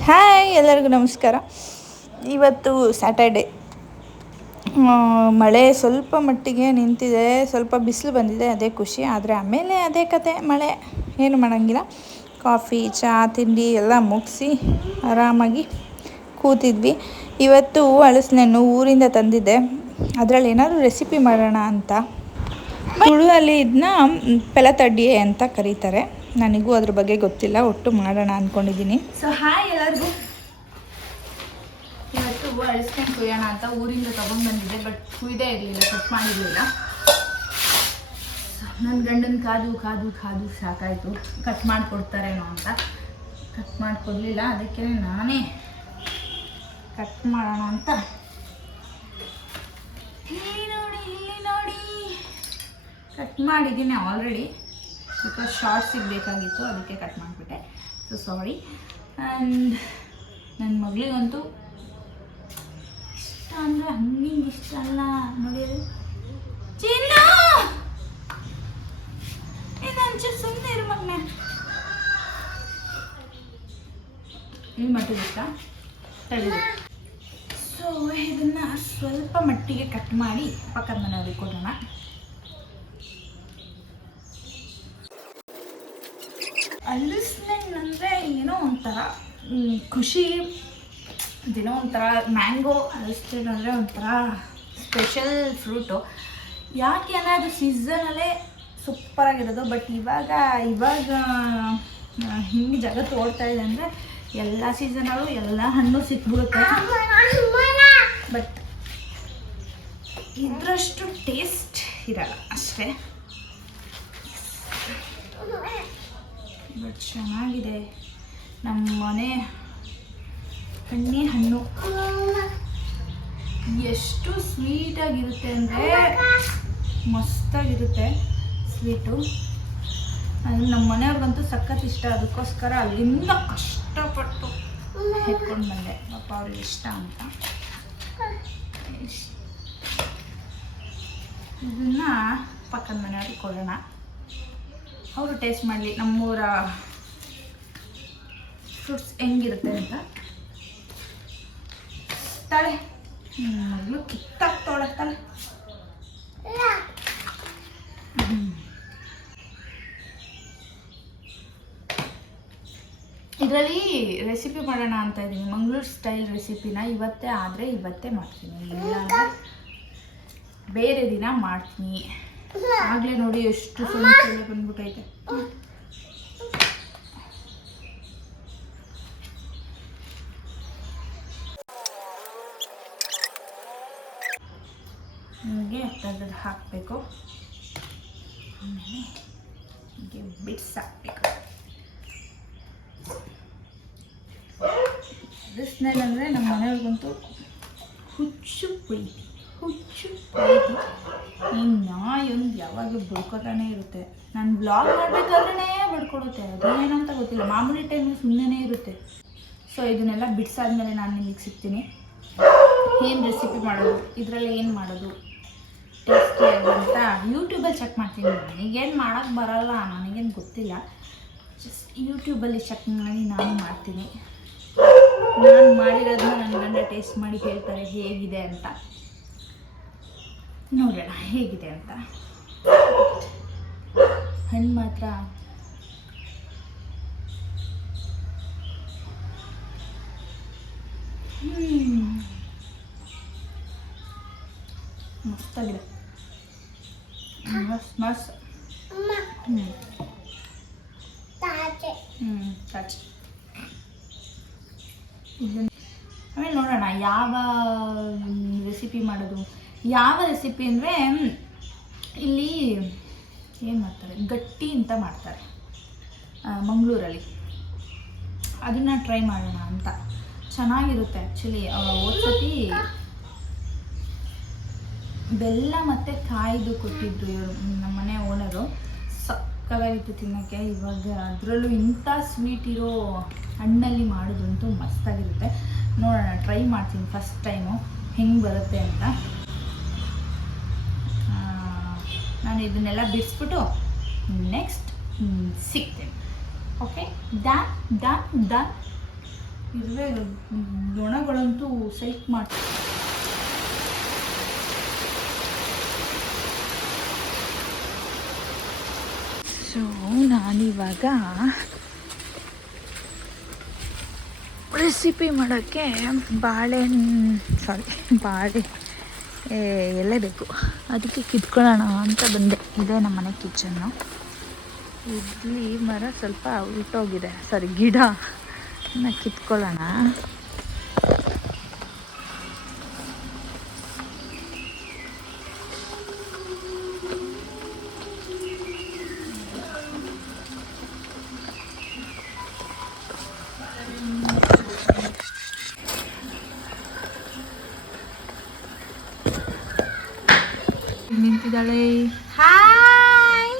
Hi, ಎಲ್ಲರಿಗೂ ನಮಸ್ಕಾರ. ಇವತ್ತು ಸ್ಯಾಟರ್ಡೆ. ಮಳೆ ಸ್ವಲ್ಪ ಮಟ್ಟಿಗೆ ನಿಂತಿದೆ, ಸ್ವಲ್ಪ ಬಿಸಿಲು ಬಂದಿದೆ, ಅದೇ ಖುಷಿ. ಆದರೆ ಆಮೇಲೆ ಅದೇ ಕತೆ, ಮಳೆ ಏನು ಮಾಡೋಂಗಿಲ್ಲ. ಕಾಫಿ, ಚಹಾ, ತಿಂಡಿ ಎಲ್ಲ ಮುಗಿಸಿ ಆರಾಮಾಗಿ ಕೂತಿದ್ವಿ. ಇವತ್ತು ಹಲಸಿನಣ್ಣು ಊರಿಂದ ತಂದಿದ್ದೆ, ಅದರಲ್ಲಿ ಏನಾದರೂ ರೆಸಿಪಿ ಮಾಡೋಣ ಅಂತ. ತುಳುವಲ್ಲಿ ಇದನ್ನ ಪೆಲತಡ್ಡಿಯೆ ಅಂತ ಕರೀತಾರೆ. ನನಗೂ ಅದ್ರ ಬಗ್ಗೆ ಗೊತ್ತಿಲ್ಲ, ಒಟ್ಟು ಮಾಡೋಣ ಅಂದ್ಕೊಂಡಿದ್ದೀನಿ. ಸೊ ಹಾಯ್ ಎಲ್ಲರಿಗೂ. ಇವತ್ತು ಹಲಸಿನಣ್ಣು ಕುಯ್ಯೋಣ ಅಂತ ಊರಿಂದ ತೊಗೊಂಡು ಬಂದಿದ್ದೆ, ಬಟ್ ಕುಯ್ದೇ ಇರಲಿಲ್ಲ, ಕಟ್ ಮಾಡಿರಲಿಲ್ಲ. ನನ್ನ ಗಂಡನ ಕಾದು ಸಾಕಾಯಿತು, ಕಟ್ ಮಾಡಿಕೊಡ್ತಾರೇನೋ ಅಂತ. ಕಟ್ ಮಾಡಿಕೊಡ್ಲಿಲ್ಲ, ಅದಕ್ಕೆ ನಾನೇ ಕಟ್ ಮಾಡೋಣ ಅಂತ. ಇಲ್ಲಿ ನೋಡಿ ಕಟ್ ಮಾಡಿದ್ದೀನಿ ಆಲ್ರೆಡಿ, ಬಿಕಾಸ್ ಶಾರ್ಟ್ಸಿಗೆ ಬೇಕಾಗಿತ್ತು, ಅದಕ್ಕೆ ಕಟ್ ಮಾಡಿಬಿಟ್ಟೆ. So sorry. ಆ್ಯಂಡ್ ನನ್ನ ಮಗಳಿಗಂತೂ ಇಷ್ಟ ಅಂದರೆ ಹಂಗಿಂಗೆ ಇಷ್ಟ ಅಲ್ಲ. ನೋಡಿ ಚಿನ್ನ, ಇನ್ನೊಂಚೂರು ಸುಮ್ಮನೆ ಇರು ಮಗನೇ. ಇಲ್ಲಿ ಮಟ್ಟಿಗೆ ಇಷ್ಟ ತಳಿ. ಸೊ ಇದನ್ನು ಸ್ವಲ್ಪ ಮಟ್ಟಿಗೆ ಕಟ್ ಮಾಡಿ ಪಕ್ಕದ ಮನೆಯವ್ರಿಗೆ ಕೊಡೋಣ. ಹಲಸಿನಣ್ಣು ಅಂದರೆ ಏನೋ ಒಂಥರ ಖುಷಿ, ಅದೇನೋ ಒಂಥರ ಮ್ಯಾಂಗೋ. ಹಲಸಿನಣ್ಣು ಅಂದರೆ ಒಂಥರ ಸ್ಪೆಷಲ್ ಫ್ರೂಟು. ಯಾಕೆ ಅಂದರೆ ಅದು ಸೀಸನಲ್ಲೇ ಸೂಪರಾಗಿರೋದು. ಬಟ್ ಇವಾಗ ಹಿಂಗೆ ಜಗತ್ತು ಓಡ್ತಾ ಇದೆ ಅಂದರೆ ಎಲ್ಲ ಸೀಸನಲ್ಲೂ ಎಲ್ಲ ಹಣ್ಣು ಸಿಕ್ಬಿಡುತ್ತೆ. ಬಟ್ ಇದರಷ್ಟು ಟೇಸ್ಟ್ ಇರಲ್ಲ ಅಷ್ಟೇ. ಬಟ್ ಚೆನ್ನಾಗಿದೆ. ನಮ್ಮ ಮನೆ ಹಣ್ಣು ಎಷ್ಟು ಸ್ವೀಟಾಗಿರುತ್ತೆ ಅಂದರೆ ಮಸ್ತಾಗಿರುತ್ತೆ ಸ್ವೀಟು. ಅದು ನಮ್ಮ ಮನೆಯವ್ರಿಗಂತೂ ಸಖತ್ ಇಷ್ಟ. ಅದಕ್ಕೋಸ್ಕರ ಅಲ್ಲಿಂದ ಕಷ್ಟಪಟ್ಟು ಹೆಟ್ಕೊಂಡು ಬಂದೆ, ಪಾಪ ಅವ್ರಿಗೆ ಇಷ್ಟ ಅಂತ. ಇದನ್ನು ಪಕ್ಕದ ಮನೆಯವ್ರಿಗೆ ಕೊಡೋಣ, ಅವರು ಟೇಸ್ಟ್ ಮಾಡಲಿ ನಮ್ಮೂರ ಫ್ರೂಟ್ಸ್ ಹೆಂಗಿರುತ್ತೆ ಅಂತ. ತಾಳೆ ಮಗಳು ಕಿತ್ತಾಕ್ತೊಳತ್ತಾಳೆ. ಇದರಲ್ಲಿ ರೆಸಿಪಿ ಮಾಡೋಣ ಅಂತ ಇದ್ದೀನಿ, ಮಂಗಳೂರು ಸ್ಟೈಲ್ ರೆಸಿಪಿನ. ಇವತ್ತೇ ಆದರೆ ಇವತ್ತೇ ಮಾಡ್ತೀನಿ, ಇಲ್ಲ ಬೇರೆ ದಿನ ಮಾಡ್ತೀನಿ. ಆಗಲೇ ನೋಡಿ ಎಷ್ಟು ಸೊಳ್ಳೆ ಬಂದ್ಬಿಟ್ಟೈತೆ. ನಿಮಗೆ ತೆಗೆದು ಹಾಕಬೇಕು, ಆಮೇಲೆ ಹೀಗೆ ಬಿಡ್ಸ್ ಹಾಕಬೇಕು. ಹಲಸಿನಣ್ಣು ಅಂದರೆ ನಮ್ಮ ಮನೆಯವ್ರಿಗಂತೂ ಹುಚ್ಚು ಪ್ರೀತಿ. ಈ ನಾಯೊಂದು ಯಾವಾಗಲೂ ಬಡ್ಕೋತಾನೆ ಇರುತ್ತೆ. ನಾನು ಬ್ಲಾಗ್ ಮಾಡಬೇಕಾದ್ರೇ ಬಡ್ಕೊಡುತ್ತೆ, ಅದೇನಂತ ಗೊತ್ತಿಲ್ಲ. ಮಾಮೂಲಿ ಟೈಮಲ್ಲಿ ಸುಮ್ಮನೆ ಇರುತ್ತೆ. ಸೊ ಇದನ್ನೆಲ್ಲ ಬಿಡಿಸಾದ್ಮೇಲೆ ನಾನು ನಿಮಗೆ ಸಿಗ್ತೀನಿ. ಏನು ರೆಸಿಪಿ ಮಾಡೋದು, ಇದರಲ್ಲಿ ಏನು ಮಾಡೋದು ಟೇಸ್ಟಿಯಾಗಿ ಅಂತ ಯೂಟ್ಯೂಬಲ್ಲಿ ಚೆಕ್ ಮಾಡ್ತೀನಿ. ನನಗೇನು ಮಾಡೋಕ್ಕೆ ಬರಲ್ಲ, ನನಗೇನು ಗೊತ್ತಿಲ್ಲ. ಜಸ್ಟ್ ಯೂಟ್ಯೂಬಲ್ಲಿ ಚೆಕ್ ಮಾಡಿ ನಾನು ಮಾಡ್ತೀನಿ. ನಾನು ಮಾಡಿರೋದನ್ನ ನನ್ನ ಗಂಡ ಟೇಸ್ಟ್ ಮಾಡಿ ಹೇಳ್ತಾರೆ ಹೇಗಿದೆ ಅಂತ. ನೋಡೋಣ ಹೇಗಿದೆ ಅಂತ. ಹಣ್ಣು ಮಾತ್ರ ಮಸ್ತಾಗಿದೆ, ಮಸ್ತ್. ಆಮೇಲೆ ನೋಡೋಣ ಯಾವ ರೆಸಿಪಿ ಮಾಡೋದು. ಯಾವ ರೆಸಿಪಿ ಅಂದರೆ ಇಲ್ಲಿ ಏನು ಮಾಡ್ತಾರೆ, ಗಟ್ಟಿ ಅಂತ ಮಾಡ್ತಾರೆ ಮಂಗಳೂರಲ್ಲಿ. ಅದನ್ನು ಟ್ರೈ ಮಾಡೋಣ ಅಂತ. ಚೆನ್ನಾಗಿರುತ್ತೆ ಆ್ಯಕ್ಚುಲಿ. ಹೋದ್ಸತಿ ಬೆಲ್ಲ ಮತ್ತು ಕಾಯ್ದು ಕೊಟ್ಟಿದ್ರು ಇವರು, ನಮ್ಮ ಮನೆ ಓನರು. ಸಕ್ಕತ್ತಾಗಿತ್ತು ತಿನ್ನೋಕ್ಕೆ. ಇವಾಗ ಅದರಲ್ಲೂ ಇಂಥ ಸ್ವೀಟ್ ಇರೋ ಹಣ್ಣಲ್ಲಿ ಮಾಡೋದಂತೂ ಮಸ್ತಾಗಿರುತ್ತೆ. ನೋಡೋಣ, ಟ್ರೈ ಮಾಡ್ತೀನಿ ಫಸ್ಟ್ ಟೈಮು ಹೆಂಗೆ ಬರುತ್ತೆ ಅಂತ. ನಾನು ಇದನ್ನೆಲ್ಲ ಬಿಡಿಸ್ಬಿಟ್ಟು ನೆಕ್ಸ್ಟ್ ಸಿಗ್ತೇನೆ. Okay, done. ಇರುವೆ ನೊಣಗಳಂತೂ ಸೈಕ್ ಮಾಡ್ತಾರೆ. ಸೊ ನಾನಿವಾಗ ರೆಸಿಪಿ ಮಾಡೋಕ್ಕೆ ಬಾಳೆ ಎಲೆ ಬೇಕು, ಅದಕ್ಕೆ ಕಿತ್ಕೊಳ್ಳೋಣ ಅಂತ ಬಂದೆ. ಇದೇ ನಮ್ಮ ಮನೆ ಕಿಚನ್ನು. ಇಲ್ಲಿ ಮರ ಸ್ವಲ್ಪ ಉಲ್ಟೋಗಿದೆ, ಗಿಡ ಕಿತ್ಕೊಳ್ಳೋಣ. ನಿಂತಿದ್ದಾಳೆ. ಹಾಯ್.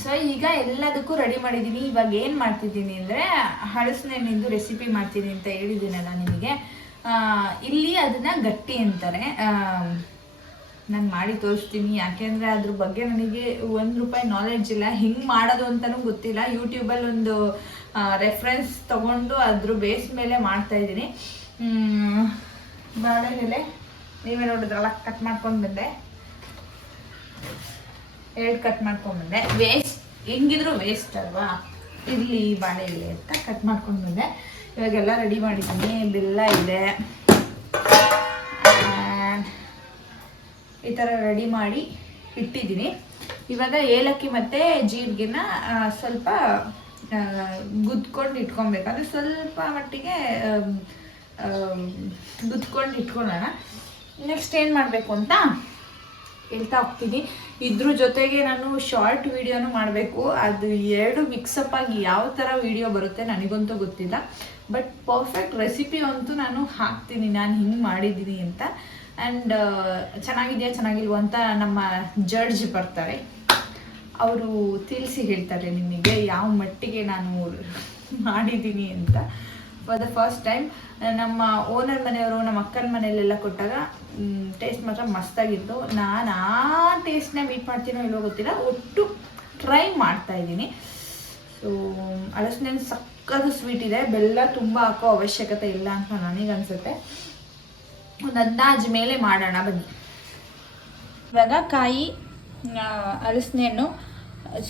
ಸೊ ಈಗ ಎಲ್ಲದಕ್ಕೂ ರೆಡಿ ಮಾಡಿದ್ದೀನಿ. ಇವಾಗ ಏನು ಮಾಡ್ತಿದ್ದೀನಿ ಅಂದರೆ ಹಳಸಿನೆಣ್ಣೆದು ರೆಸಿಪಿ ಮಾಡ್ತೀನಿ ಅಂತ ಹೇಳಿದ್ದೀನಲ್ಲ ನಿಮಗೆ. ಇಲ್ಲಿ ಅದನ್ನು ಗಟ್ಟಿ ಅಂತಾರೆ. ನಾನು ಮಾಡಿ ತೋರಿಸ್ತೀನಿ, ಯಾಕೆಂದರೆ ಅದ್ರ ಬಗ್ಗೆ ನನಗೆ ₹1 ನಾಲೆಡ್ಜ್ ಇಲ್ಲ. ಹೆಂಗೆ ಮಾಡೋದು ಅಂತಲೂ ಗೊತ್ತಿಲ್ಲ. ಯೂಟ್ಯೂಬಲ್ಲಿ ಒಂದು ರೆಫರೆನ್ಸ್ ತೊಗೊಂಡು ಅದ್ರ ಬೇಸ್ ಮೇಲೆ ಮಾಡ್ತಾಯಿದ್ದೀನಿ. ಬಾಳೆ ಎಲೆ ನೀವೇ ನೋಡಿದ್ರಲ್ಲ, ಕಟ್ ಮಾಡ್ಕೊಂಡು ಬಂದೆ. 2 ಕಟ್ ಮಾಡ್ಕೊಂಡ್ಬಂದೆ. ವೇಸ್ಟ್ ಹೆಂಗಿದ್ರು ವೇಸ್ಟ್ ಅಲ್ವಾ, ಇರಲಿ ಬಾಳೆ ಎಲೆ ಅಂತ ಕಟ್ ಮಾಡ್ಕೊಂಡು ಬಂದೆ. ಇವಾಗೆಲ್ಲ ರೆಡಿ ಮಾಡಿದ್ದೀನಿ. ಬೆಲ್ಲ ಇದೆ, ಈ ಥರ ರೆಡಿ ಮಾಡಿ ಇಟ್ಟಿದ್ದೀನಿ. ಇವಾಗ ಏಲಕ್ಕಿ ಮತ್ತು ಜೀರಿಗೆನ ಸ್ವಲ್ಪ ಗುದ್ಕೊಂಡು ಇಟ್ಕೊಬೇಕು. ಅಂದರೆ ಸ್ವಲ್ಪ ಮಟ್ಟಿಗೆ ಗುದ್ಕೊಂಡು ಇಟ್ಕೊಳ್ಳೋಣ. ನೆಕ್ಸ್ಟ್ ಏನು ಮಾಡಬೇಕು ಅಂತ ಹೇಳ್ತಾ ಹೋಗ್ತೀನಿ. ಇದ್ರ ಜೊತೆಗೆ ನಾನು ಶಾರ್ಟ್ ವಿಡಿಯೋನು ಮಾಡಬೇಕು. ಅದು 2 ಮಿಕ್ಸಪ್ ಆಗಿ ಯಾವ ಥರ ವಿಡಿಯೋ ಬರುತ್ತೆ ನನಗಂತೂ ಗೊತ್ತಿಲ್ಲ. ಬಟ್ ಪರ್ಫೆಕ್ಟ್ ರೆಸಿಪಿ ಅಂತೂ ನಾನು ಹಾಕ್ತೀನಿ, ನಾನು ಹಿಂಗೆ ಮಾಡಿದ್ದೀನಿ ಅಂತ. ಆ್ಯಂಡ್ ಚೆನ್ನಾಗಿದೆಯಾ ಚೆನ್ನಾಗಿಲ್ವ ಅಂತ ನಮ್ಮ ಜಡ್ಜ್ ಬರ್ತಾರೆ, ಅವರು ತಿಳಿಸಿ ಹೇಳ್ತಾರೆ ನಿಮಗೆ ಯಾವ ಮಟ್ಟಿಗೆ ನಾನು ಮಾಡಿದ್ದೀನಿ ಅಂತ. ಫಾರ್ ದ ಫಸ್ಟ್ ಟೈಮ್ ನಮ್ಮ ಓನರ್ ಮನೆಯವರು ನಮ್ಮ ಅಕ್ಕನ ಮನೆಯಲ್ಲೆಲ್ಲ ಕೊಟ್ಟಾಗ ಟೇಸ್ಟ್ ಮಾತ್ರ ಮಸ್ತಾಗಿತ್ತು. ನಾನು ಆ ಟೇಸ್ಟ್ನ ಮೀಟ್ ಮಾಡ್ತೀನೋ ಇಲ್ಲೋ ಗೊತ್ತಿಲ್ಲ, ಒಟ್ಟು ಟ್ರೈ ಮಾಡ್ತಾಯಿದ್ದೀನಿ. ಸೊ ಹಲಸಿನ ಸಕ್ಕತ್ತು ಸ್ವೀಟ್ ಇದೆ. ಬೆಲ್ಲ ತುಂಬ ಹಾಕೋ ಅವಶ್ಯಕತೆ ಇಲ್ಲ ಅಂತ ನನಗನ್ಸುತ್ತೆ. ಒಂದು ಅಂದಾಜು ಮೇಲೆ ಮಾಡೋಣ ಬನ್ನಿ. ಇವಾಗ ಕಾಯಿ, ಹಲಸಿನ ಹಣ್ಣು,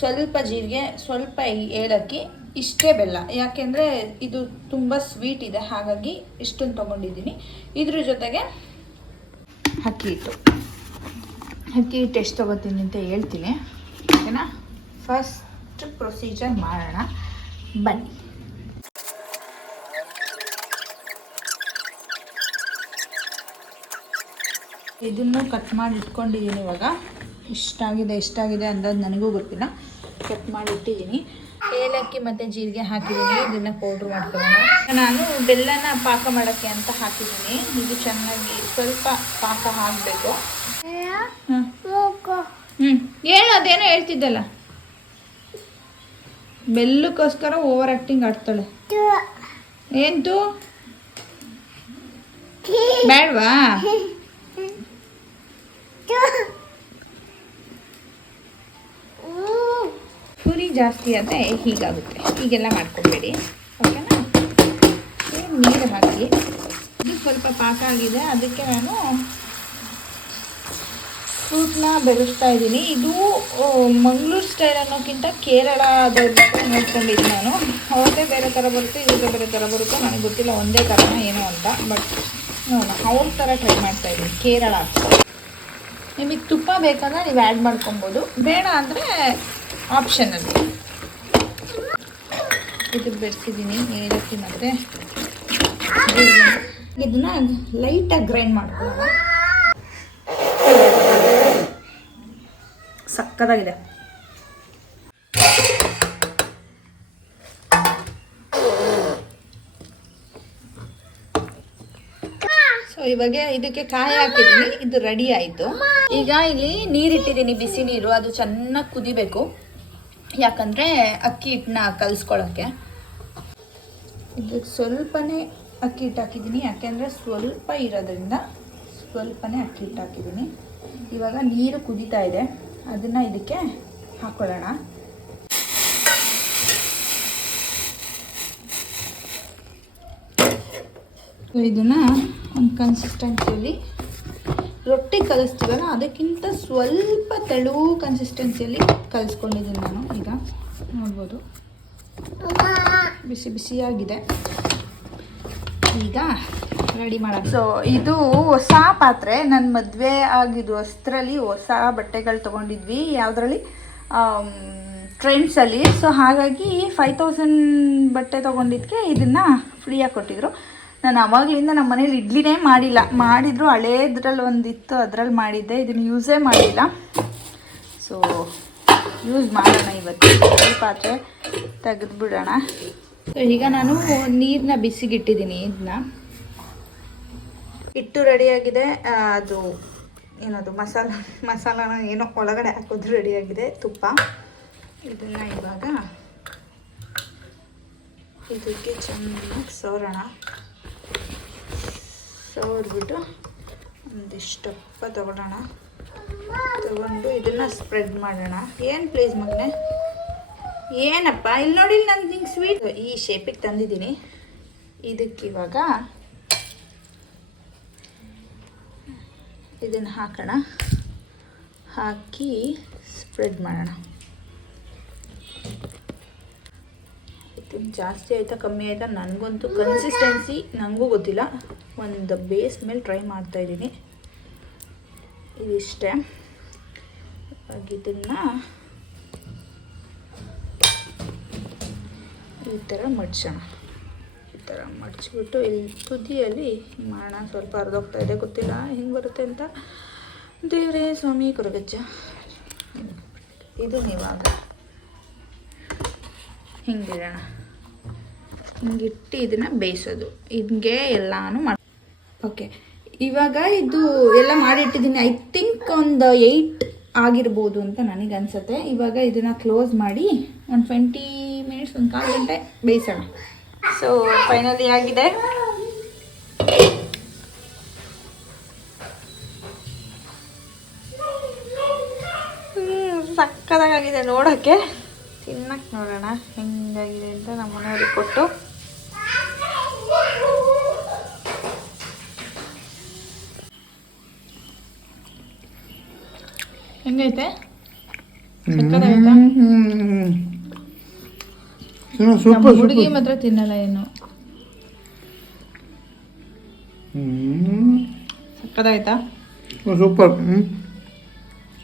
ಸ್ವಲ್ಪ ಜೀರಿಗೆ, ಸ್ವಲ್ಪ ಏಲಕ್ಕಿ, ಇಷ್ಟೇ ಬೆಲ್ಲ. ಯಾಕೆಂದರೆ ಇದು ತುಂಬ ಸ್ವೀಟ್ ಇದೆ, ಹಾಗಾಗಿ ಇಷ್ಟನ್ನು ತೊಗೊಂಡಿದ್ದೀನಿ. ಇದ್ರ ಜೊತೆಗೆ ಅಕ್ಕಿ ಹಿಟ್ಟು ಎಷ್ಟು ತೊಗೋತೀನಿ ಅಂತ ಹೇಳ್ತೀನಿ, ಓಕೆನಾ? ಫಸ್ಟ್ ಪ್ರೊಸೀಜರ್ ಮಾಡೋಣ ಬನ್ನಿ. ಇದನ್ನು ಕಟ್ ಮಾಡಿ ಇಟ್ಕೊಂಡಿದ್ದೀನಿ. ಇವಾಗ ಎಷ್ಟಾಗಿದೆ ಅಂದಾಜು ನನಗೂ ಗೊತ್ತಿಲ್ಲ, ಕಟ್ ಮಾಡಿ ಇಟ್ಟಿದ್ದೀನಿ. ಏಲಕ್ಕಿ ಮತ್ತು ಜೀರಿಗೆ ಹಾಕಿದ್ದೀನಿ. ಇದನ್ನು ಪೌಡ್ರ್ ಮಾಡ್ಕೊಳ್ಳೋಣ. ನಾನು ಬೆಲ್ಲನ ಪಾಕ ಮಾಡೋಕ್ಕೆ ಅಂತ ಹಾಕಿದ್ದೀನಿ. ಇದು ಚೆನ್ನಾಗಿ ಸ್ವಲ್ಪ ಪಾಕ ಹಾಕಬೇಕು. ಹೇಳು, ಅದೇನೋ ಹೇಳ್ತಿದ್ದಲ್ಲ, ಬೆಲ್ಲಕ್ಕೋಸ್ಕರ ಓವರ್ ಆ್ಯಕ್ಟಿಂಗ್ ಆಡ್ತಾಳೆ. ಎಂತು ಬೇಡವಾ? ಪುರಿ ಜಾಸ್ತಿ ಆದರೆ ಹೀಗಾಗುತ್ತೆ. ಹೀಗೆಲ್ಲ ಮಾಡ್ಕೊಬೇಡಿ, ಓಕೆನಾ? ನೀರು ಹಾಕಿ ಇದು ಸ್ವಲ್ಪ ಪಾಕ ಆಗಿದೆ. ಅದಕ್ಕೆ ನಾನು ಫ್ರೂಟ್ನ ಬೆರೆಸ್ತಾ ಇದ್ದೀನಿ. ಇದು ಮಂಗಳೂರು ಸ್ಟೈಲ್ ಅನ್ನೋಕ್ಕಿಂತ ಕೇರಳದವ್ರ ನೋಡ್ಕೊಂಡಿದ್ದೀನಿ ನಾನು. ಅವ್ರದ್ದೇ ಬೇರೆ ಥರ ಬರುತ್ತೆ, ಇವ್ರದ್ದೇ ಬೇರೆ ಥರ ಬರುತ್ತೆ, ನನಗೆ ಗೊತ್ತಿಲ್ಲ ಒಂದೇ ಥರನ ಏನೋ ಅಂತ. ಬಟ್ ನೋಡೋಣ, ಅವ್ರ ಥರ ಟ್ರೈ ಮಾಡ್ತಾಯಿದ್ದೀನಿ, ಕೇರಳ. ನಿಮಗೆ ತುಪ್ಪ ಬೇಕಂದ್ರೆ ನೀವು ಆ್ಯಡ್ ಮಾಡ್ಕೊಬೋದು, ಬೇಡ ಅಂದರೆ ಆಪ್ಷನಲ್. ಇದು ಬೆರೆಸಿದ್ದೀನಿ ಏಲಕ್ಕಿ ಮತ್ತು ಇದನ್ನು ಲೈಟಾಗಿ ಗ್ರೈಂಡ್ ಮಾಡ್ಕೊಳ್ಳೋಣ. ಸಕ್ಕತ್ತಾಗಿದೆ. ಸೊ ಇವಾಗ ಇದಕ್ಕೆ ಕಾಯಿ ಹಾಕಿದ್ದೀನಿ, ಇದು ರೆಡಿ ಆಯಿತು. ಈಗ ಇಲ್ಲಿ ನೀರಿಟ್ಟಿದ್ದೀನಿ, ಬಿಸಿ ನೀರು. ಅದು ಚೆನ್ನಾಗಿ ಕುದಿಬೇಕು, ಯಾಕಂದರೆ ಅಕ್ಕಿ ಹಿಟ್ಟನ್ನ ಕಲಿಸ್ಕೊಳ್ಳೋಕ್ಕೆ. ಇದಕ್ಕೆ ಸ್ವಲ್ಪನೇ ಅಕ್ಕಿ ಹಿಟ್ಟು ಹಾಕಿದ್ದೀನಿ, ಯಾಕೆಂದರೆ ಸ್ವಲ್ಪ ಇರೋದ್ರಿಂದ ಸ್ವಲ್ಪನೇ ಅಕ್ಕಿ ಹಿಟ್ಟು ಹಾಕಿದ್ದೀನಿ. ಇವಾಗ ನೀರು ಕುದೀತಾ ಇದೆ, ಅದನ್ನು ಇದಕ್ಕೆ ಹಾಕ್ಕೊಳ್ಳೋಣ. ಇದನ್ನು ಒಂದು ಕನ್ಸಿಸ್ಟೆನ್ಸಿಯಲ್ಲಿ ರೊಟ್ಟಿ ಕಲಿಸ್ತೀವಲ್ಲ ಅದಕ್ಕಿಂತ ಸ್ವಲ್ಪ ತೆಳು ಕನ್ಸಿಸ್ಟೆನ್ಸಿಯಲ್ಲಿ ಕಲಿಸ್ಕೊಂಡಿದ್ದೀನಿ ನಾನು. ಈಗ ನೋಡ್ಬೋದು ಬಿಸಿ ಬಿಸಿಯಾಗಿದೆ. ಈಗ ರೆಡಿ ಮಾಡೋದು. ಸೊ ಇದು ಹೊಸ ಪಾತ್ರೆ, ನನ್ನ ಮದುವೆ ಆಗಿದ್ದು ಅಷ್ಟರಲ್ಲಿ ಹೊಸ ಬಟ್ಟೆಗಳು ತೊಗೊಂಡಿದ್ವಿ, ಯಾವುದರಲ್ಲಿ ಟ್ರೆಂಡ್ಸಲ್ಲಿ. ಸೊ ಹಾಗಾಗಿ 5000 ಬಟ್ಟೆ ತೊಗೊಂಡಿದ್ದಕ್ಕೆ ಇದನ್ನು ಫ್ರೀಯಾಗಿ ಕೊಟ್ಟಿದ್ರು. ನಾನು ಆವಾಗಲಿಂದ ನಮ್ಮ ಮನೇಲಿ ಇಡ್ಲಿನೇ ಮಾಡಿದ್ರು ಹಳೇದ್ರಲ್ಲಿ ಒಂದಿತ್ತು, ಅದರಲ್ಲಿ ಮಾಡಿದ್ದೆ. ಇದನ್ನು ಯೂಸೇ ಮಾಡಿಲ್ಲ. ಸೊ ಯೂಸ್ ಮಾಡೋಣ ಇವತ್ತು. ಈ ಪಾತ್ರೆ ತೆಗೆದುಬಿಡೋಣ. ಸೊ ಈಗ ನಾನು ನೀರನ್ನ ಬಿಸಿಗಿಟ್ಟಿದ್ದೀನಿ. ಇದನ್ನ ಹಿಟ್ಟು ರೆಡಿಯಾಗಿದೆ. ಅದು ಏನದು ಮಸಾಲಾನ ಏನೋ ಒಳಗಡೆ ಹಾಕೋದು ರೆಡಿಯಾಗಿದೆ, ತುಪ್ಪ. ಇದನ್ನು ಇವಾಗ ಇದಕ್ಕೆ ಚೆನ್ನಾಗಿ ಸವರ್ಬಿಟ್ಟು ಒಂದಿಷ್ಟಪ್ಪ ತಗೊಳ್ಳೋಣ. ತಗೊಂಡು ಇದನ್ನು ಸ್ಪ್ರೆಡ್ ಮಾಡೋಣ. ಏನು ಪ್ಲೀಸ್ ಮಗನೆ, ಏನಪ್ಪ ಇಲ್ಲಿ ನೋಡಿ, ನಾನು ನಿಂಗೆ ಸ್ವೀಟ್ ಈ ಶೇಪಿಗೆ ತಂದಿದ್ದೀನಿ. ಇದಕ್ಕಿವಾಗ ಇದನ್ನು ಹಾಕೋಣ. ಹಾಕಿ ಸ್ಪ್ರೆಡ್ ಮಾಡೋಣ. ಇದನ್ನು ಜಾಸ್ತಿ ಆಯಿತಾ ಕಮ್ಮಿ ಆಯಿತಾ ನನಗಂತೂ ಕನ್ಸಿಸ್ಟೆನ್ಸಿ ನನಗೂ ಗೊತ್ತಿಲ್ಲ. ಒಂದು ಬೇಸ್ ಮೇಲೆ ಟ್ರೈ ಮಾಡ್ತಾಯಿದ್ದೀನಿ. ಇದಿಷ್ಟೇ. ಇವಾಗ ಇದನ್ನು ಈ ಥರ ಮಡ್ಚೋಣ. ಈ ಥರ ಮಡ್ಚಿಬಿಟ್ಟು ಇಲ್ಲಿ ತುದಿಯಲ್ಲಿ ಮಾಡೋಣ. ಸ್ವಲ್ಪ ಅರ್ಧೋಗ್ತಾ ಇದೆ, ಗೊತ್ತಿಲ್ಲ ಹೆಂಗೆ ಬರುತ್ತೆ ಅಂತ. ದೇವರೇ ಸ್ವಾಮಿ ಕೊರಗಜ್ಜ. ಇದನ್ನ ಇವಾಗ ಹಿಂಗಿಡೋಣ. ಹಿಂಗಿಟ್ಟು ಇದನ್ನು ಬೇಯಿಸೋದು. ಹಿಂಗೆ ಎಲ್ಲನೂ ಮಾಡಿ. ಓಕೆ, ಇವಾಗ ಇದು ಎಲ್ಲ ಮಾಡಿಟ್ಟಿದ್ದೀನಿ. ಐ ಥಿಂಕ್ ಒಂದು 8 ಆಗಿರ್ಬೋದು ಅಂತ ನನಗೆ ಅನಿಸುತ್ತೆ. ಇವಾಗ ಇದನ್ನು ಕ್ಲೋಸ್ ಮಾಡಿ ಒಂದು 20 ಮಿನಿಟ್ಸ್, ಒಂದು 1/4 ಗಂಟೆ ಬೇಯಿಸೋಣ. ಸೊ ಫೈನಲಿ ಆಗಿದೆ. ಸಕ್ಕತ್ತಾಗಿದೆ ನೋಡೋಕ್ಕೆ. ತಿನ್ನಕ್ಕೆ ನೋಡೋಣ ಹೆಂಗಾಗಿದೆ ಅಂತ ನಮ್ಮ ಮನೆಯವ್ರಿಗೆ ಕೊಟ್ಟು. ಹೆಂಗೈತೆ? ಸಕ್ಕತ್ತಾಗೈತಾ? ಹುಡುಗಿ ಮಾತ್ರ ತಿನ್ನಲ್ಲ ಏನು. ಸಕ್ಕತ್ತಾಗೈತಾ? ಸೂಪರ್.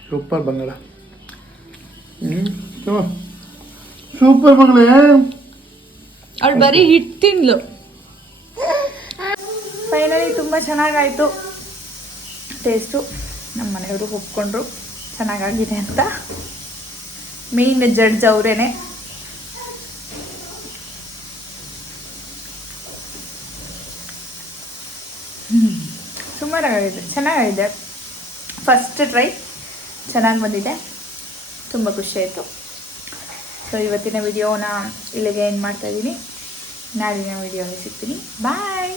ಸೂಪರ್ ಬಂಗಾಳ. ಸೂಪರ್ ಮಗಳೇ. ಅವಳು ಬರೀ ಹಿಟ್ಟು ತಿನ್ಲು. ಫೈನಲಿ ತುಂಬ ಚೆನ್ನಾಗಾಯಿತು ಟೇಸ್ಟು. ನಮ್ಮ ಮನೆಯವರು ಒಪ್ಕೊಂಡ್ರು ಚೆನ್ನಾಗಾಗಿದೆ ಅಂತ. Main judge ಅವರೇನೆ. ಸುಮಾರಾಗಿದೆ, ಚೆನ್ನಾಗಿದೆ. ಫಸ್ಟ್ ಟ್ರೈ ಚೆನ್ನಾಗಿ ಬಂದಿದೆ, ತುಂಬ ಖುಷಿಯಾಯಿತು. ಸೊ ಇವತ್ತಿನ ವಿಡಿಯೋನ ಇಲ್ಲಿಗೆ ಎಂಡ್ ಮಾಡ್ತಾಯಿದ್ದೀನಿ. ನಾಳಿನ ವಿಡಿಯೋಲಿ ಸಿಗ್ತೀನಿ. ಬಾಯ್.